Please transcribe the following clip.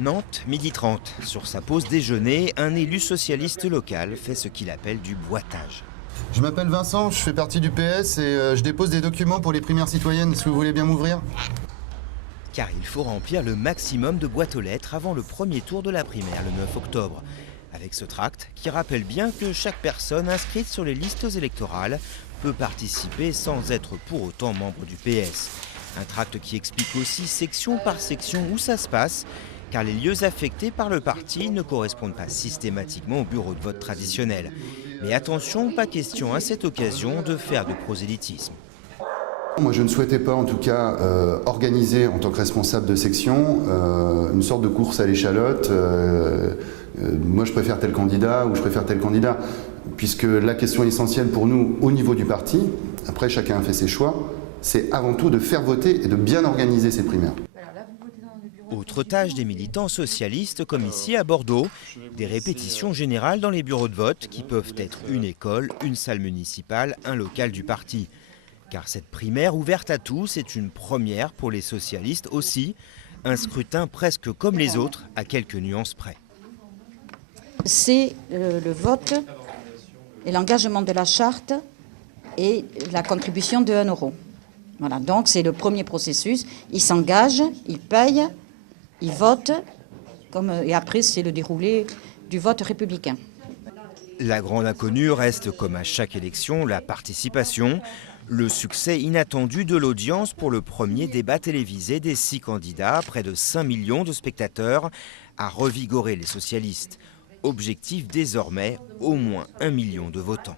Nantes, 12h30. Sur sa pause déjeuner, un élu socialiste local fait ce qu'il appelle du boitage. Je m'appelle Vincent, je fais partie du PS et je dépose des documents pour les primaires citoyennes. Est-ce que vous voulez bien m'ouvrir? Car il faut remplir le maximum de boîtes aux lettres avant le premier tour de la primaire le 9 octobre. Avec ce tract qui rappelle bien que chaque personne inscrite sur les listes électorales peut participer sans être pour autant membre du PS. Un tract qui explique aussi section par section où ça se passe, car les lieux affectés par le parti ne correspondent pas systématiquement au bureau de vote traditionnel. Mais attention, pas question à cette occasion de faire de prosélytisme. Moi, je ne souhaitais pas, en tout cas, organiser, en tant que responsable de section, une sorte de course à l'échalote. Moi, je préfère tel candidat ou je préfère tel candidat. Puisque la question essentielle pour nous, au niveau du parti, après chacun a fait ses choix, c'est avant tout de faire voter et de bien organiser ces primaires. Autre tâche des militants socialistes, comme ici à Bordeaux, des répétitions générales dans les bureaux de vote qui peuvent être une école, une salle municipale, un local du parti. Car cette primaire ouverte à tous est une première pour les socialistes aussi, un scrutin presque comme les autres, à quelques nuances près. C'est le vote et l'engagement de la charte et la contribution de 1 euro. Voilà, donc c'est le premier processus. Ils s'engagent, ils payent, ils votent, et après c'est le déroulé du vote républicain. La grande inconnue reste, comme à chaque élection, la participation. Le succès inattendu de l'audience pour le premier débat télévisé des 6 candidats, près de 5 millions de spectateurs, a revigoré les socialistes. Objectif désormais, au moins 1 million de votants.